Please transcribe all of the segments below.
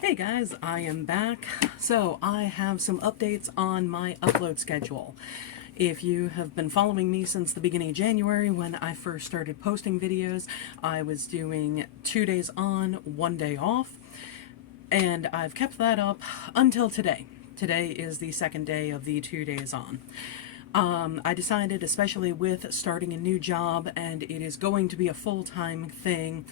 Hey guys, I am back. So I have some updates on my upload schedule. If you have been following me since the beginning of January when I first started posting videos, I was doing 2 days on, 1 day off, and I've kept that up until today. Today is the second day of the 2 days on. I decided, especially with starting a new job and it is going to be a full-time thing,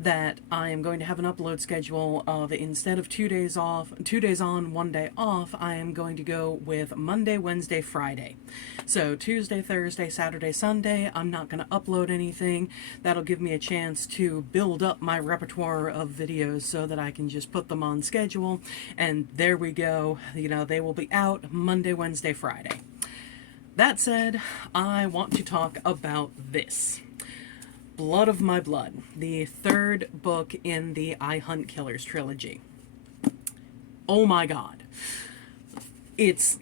that I am going to have an upload schedule of, instead of 2 days off, 2 days on, 1 day off, I am going to go with Monday, Wednesday, Friday. So Tuesday, Thursday, Saturday, Sunday, I'm not going to upload anything. That'll give me a chance to build up my repertoire of videos so that I can just put them on schedule, and there we go. You know, they will be out Monday, Wednesday, Friday. That said, I want to talk about this. Blood of My Blood, the third book in the I Hunt Killers trilogy. Oh my god. It's,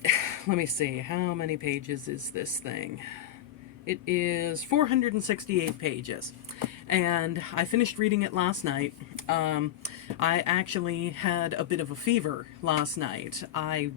let me see, how many pages is this thing? It is 468 pages. And I finished reading it last night. I actually had a bit of a fever last night. I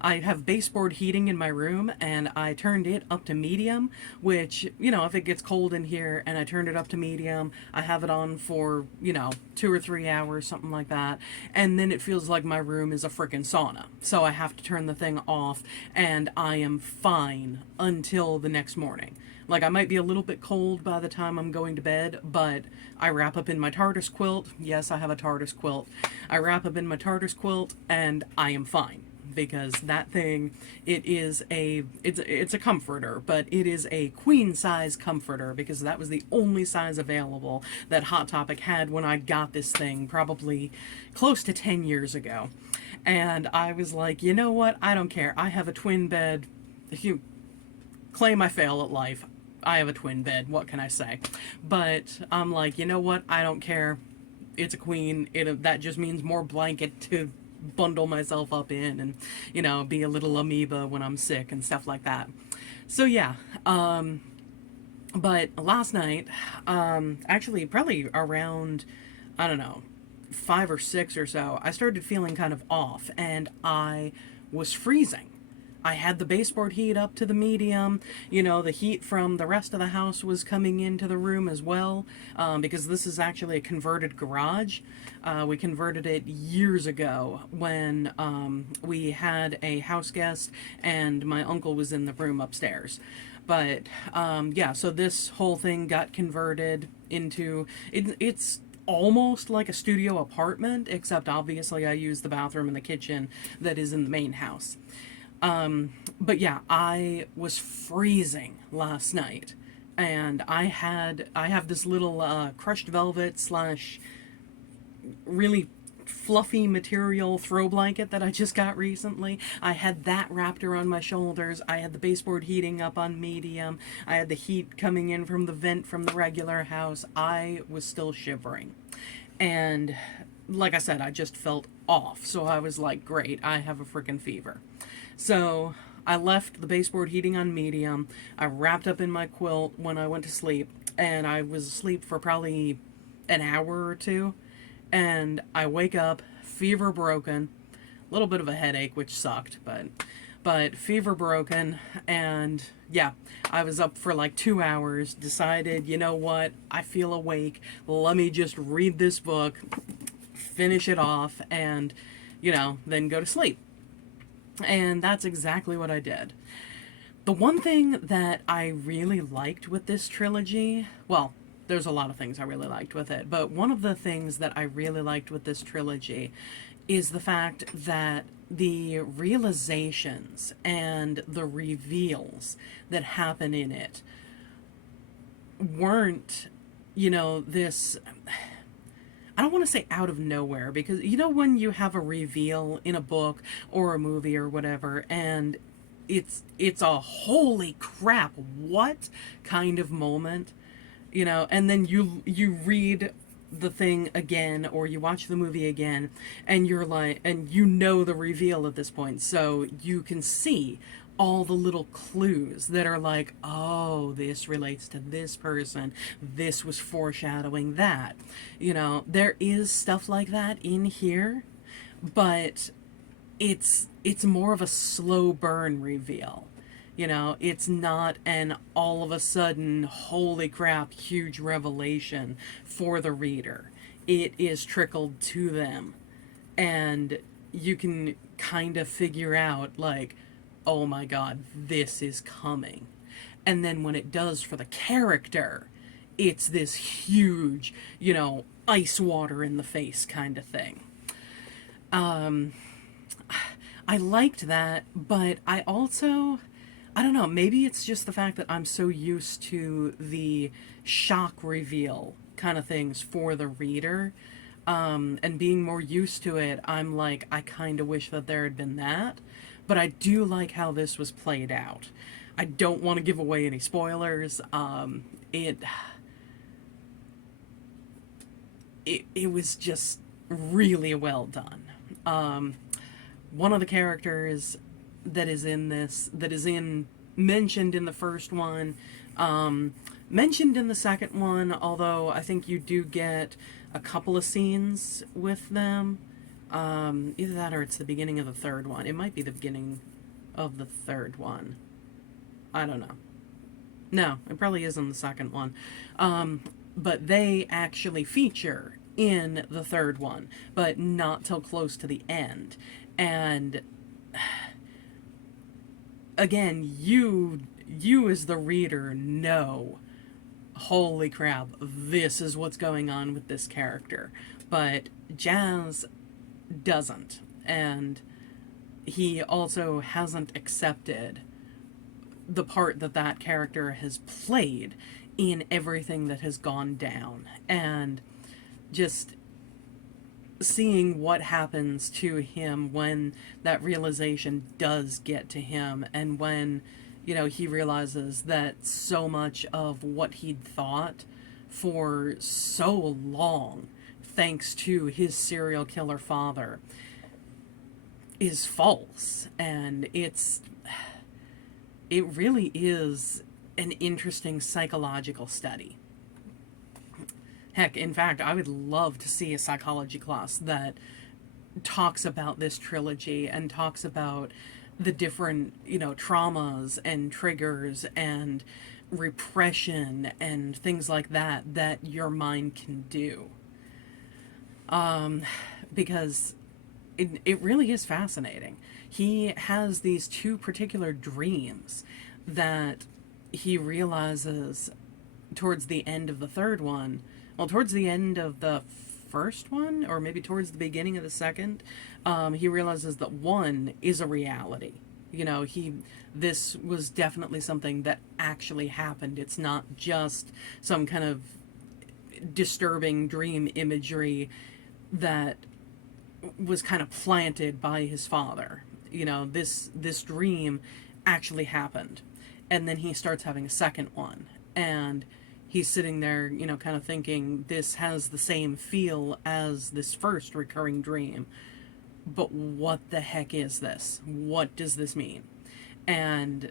have baseboard heating in my room, and I turned it up to medium, which, you know, if it gets cold in here and I turned it up to medium, I have it on for, you know, 2 or 3 hours, something like that, and then it feels like my room is a frickin' sauna. So I have to turn the thing off, and I am fine until the next morning. Like, I might be a little bit cold by the time I'm going to bed, but I wrap up in my TARDIS quilt. Yes, I have a TARDIS quilt. I wrap up in my TARDIS quilt, and I am fine. Because that thing, it's a comforter, but it is a queen size comforter, because that was the only size available that Hot Topic had when I got this thing, probably close to 10 years ago. And I was like, you know what, I don't care. I have a twin bed. If you claim I fail at life, I have a twin bed, what can I say? But I'm like, you know what, I don't care. It's a queen. That just means more blanket to bundle myself up in, and, you know, be a little amoeba when I'm sick and stuff like that. So yeah, but last night, actually probably around, I don't know, 5 or 6 or so, I started feeling kind of off, and I was freezing. I had the baseboard heat up to the medium. You know, the heat from the rest of the house was coming into the room as well, because this is actually a converted garage. We converted it years ago when we had a house guest and my uncle was in the room upstairs. But yeah, so this whole thing got converted into, it's almost like a studio apartment, except obviously I use the bathroom and the kitchen that is in the main house. But yeah, I was freezing last night, and I have this little crushed velvet slash really fluffy material throw blanket that I just got recently. I had that wrapped around my shoulders. I had the baseboard heating up on medium. I had the heat coming in from the vent from the regular house. I was still shivering. And like I said, I just felt off. So I was like, great, I have a freaking fever. So I left the baseboard heating on medium. I wrapped up in my quilt when I went to sleep, and I was asleep for probably an hour or two. And I wake up, fever broken, a little bit of a headache, which sucked, but fever broken, and yeah, I was up for like 2 hours, decided, you know what, I feel awake, let me just read this book, finish it off, and, you know, then go to sleep. And that's exactly what I did. The one thing that I really liked with this trilogy, well, there's a lot of things I really liked with it, but one of the things that I really liked with this trilogy is the fact that the realizations and the reveals that happen in it weren't, you know, this, I don't want to say out of nowhere, because, you know, when you have a reveal in a book or a movie or whatever, and it's a holy crap, what kind of moment, you know, and then you read the thing again, or you watch the movie again, and you're like, and you know the reveal at this point, so you can see all the little clues that are like, oh, this relates to this person, this was foreshadowing that. You know, there is stuff like that in here, but it's more of a slow burn reveal. You know, it's not an all of a sudden, holy crap, huge revelation for the reader. It is trickled to them, and you can kind of figure out, like, oh my god, this is coming. And then when it does for the character, it's this huge, you know, ice water in the face kind of thing. I liked that, but I also, I don't know, maybe it's just the fact that I'm so used to the shock reveal kind of things for the reader, and being more used to it, I'm like, I kind of wish that there had been that. But I do like how this was played out. I don't want to give away any spoilers. It was just really well done. One of the characters that is in this, that is in mentioned in the first one, mentioned in the second one, although I think you do get a couple of scenes with them. Either that or it's the beginning of the third one. It might be the beginning of the third one. I don't know. No, it probably is in the second one. But they actually feature in the third one, but not till close to the end. And again, you as the reader know, holy crap, this is what's going on with this character. But Jazz doesn't, and he also hasn't accepted the part that that character has played in everything that has gone down. And just seeing what happens to him when that realization does get to him, and when, you know, he realizes that so much of what he'd thought for so long, thanks to his serial killer father, is false. And it really is an interesting psychological study. Heck, in fact, I would love to see a psychology class that talks about this trilogy and talks about the different, you know, traumas and triggers and repression and things like that that your mind can do. Because it really is fascinating. He has these two particular dreams that he realizes towards the end of the third one. Well, towards the end of the first one, or maybe towards the beginning of the second, he realizes that one is a reality. You know, this was definitely something that actually happened. It's not just some kind of disturbing dream imagery that was kind of planted by his father. You know, this dream actually happened. And then he starts having a second one, and he's sitting there, you know, kind of thinking, this has the same feel as this first recurring dream, but what the heck is this? What does this mean? And,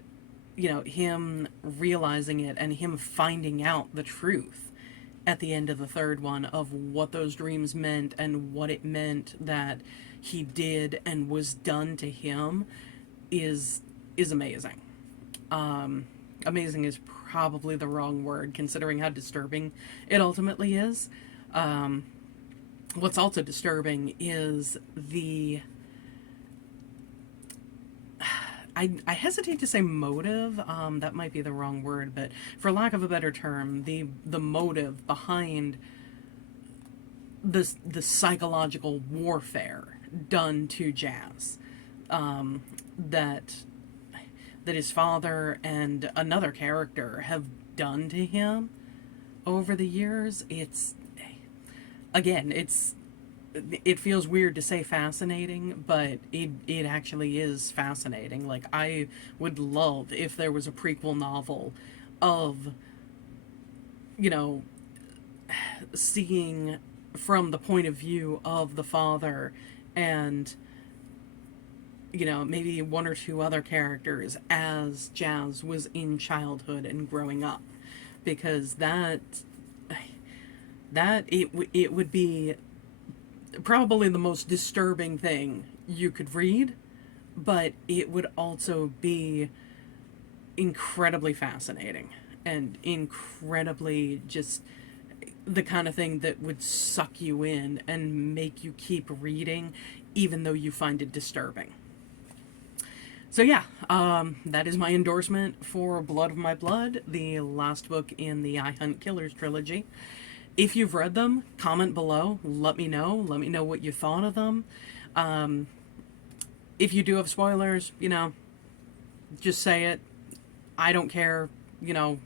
you know, him realizing it and him finding out the truth at the end of the third one of what those dreams meant and what it meant that he did and was done to him is amazing. Amazing is probably the wrong word, considering how disturbing it ultimately is. What's also disturbing is I hesitate to say motive, that might be the wrong word, but for lack of a better term, the motive behind the psychological warfare done to Jazz, that his father and another character have done to him over the years. It feels weird to say fascinating, but it actually is fascinating. Like, I would love if there was a prequel novel of, you know, seeing from the point of view of the father and, you know, maybe one or two other characters as Jazz was in childhood and growing up, because it would be probably the most disturbing thing you could read, but it would also be incredibly fascinating and incredibly just the kind of thing that would suck you in and make you keep reading even though you find it disturbing. So yeah, that is my endorsement for Blood of My Blood, the last book in the I Hunt Killers trilogy. If you've read them, comment below. Let me know. Let me know what you thought of them. If you do have spoilers, just say it. I don't care,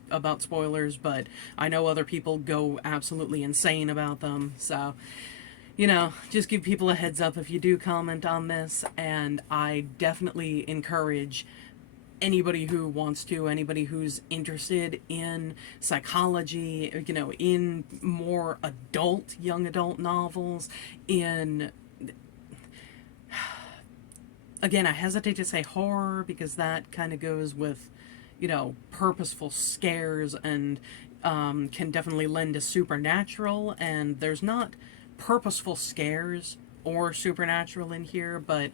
about spoilers, but I know other people go absolutely insane about them. So, just give people a heads up if you do comment on this. And I definitely encourage anybody who wants to, anybody who's interested in psychology, in more young adult novels, again, I hesitate to say horror because that kind of goes with, purposeful scares and can definitely lend to supernatural, and there's not purposeful scares or supernatural in here, but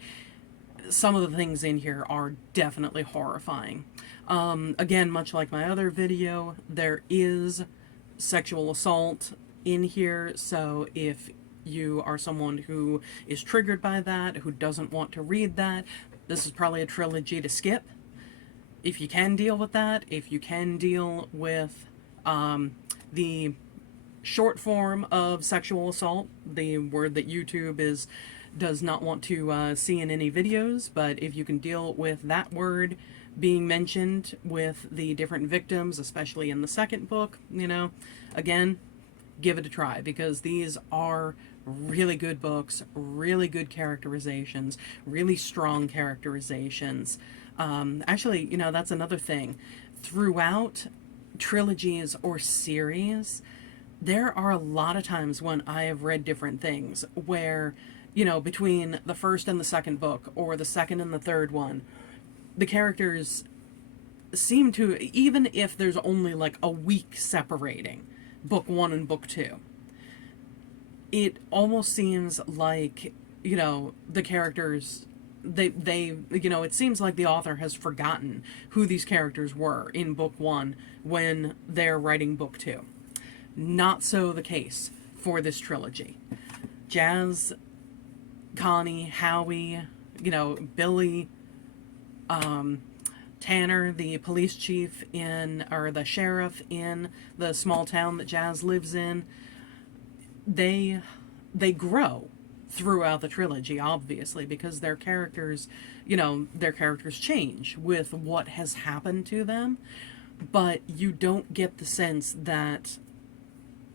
some of the things in here are definitely horrifying. Again, much like my other video, there is sexual assault in here, so if you are someone who is triggered by that, who doesn't want to read that, this is probably a trilogy to skip. If you can deal with that, if you can deal with the short form of sexual assault, the word that YouTube does not want to see in any videos, but if you can deal with that word being mentioned with the different victims, especially in the second book, again, give it a try, because these are really good books, really good characterizations, really strong characterizations. Actually, that's another thing. Throughout trilogies or series, there are a lot of times when I have read different things where, between the first and the second book, or the second and the third one, the characters seem to, even if there's only like a week separating book one and book two, it almost seems like, the characters, it seems like the author has forgotten who these characters were in book one when they're writing book two. Not so the case for this trilogy. Jazz, Connie, Howie, Billy, Tanner, the police chief or the sheriff in the small town that Jazz lives in, they grow throughout the trilogy, obviously, because their characters change with what has happened to them, but you don't get the sense that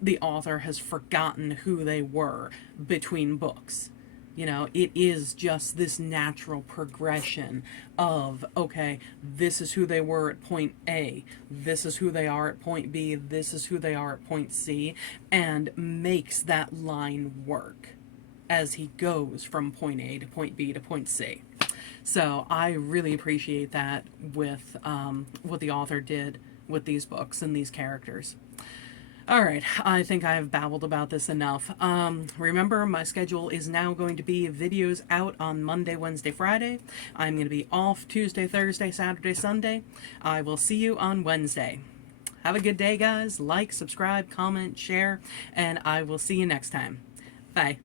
the author has forgotten who they were between books. It is just this natural progression of, okay, this is who they were at point A, this is who they are at point B, this is who they are at point C, and makes that line work as he goes from point A to point B to point C. So I really appreciate that with what the author did with these books and these characters. Alright, I think I have babbled about this enough. Remember, my schedule is now going to be videos out on Monday, Wednesday, Friday. I'm going to be off Tuesday, Thursday, Saturday, Sunday. I will see you on Wednesday. Have a good day, guys. Like, subscribe, comment, share, and I will see you next time. Bye.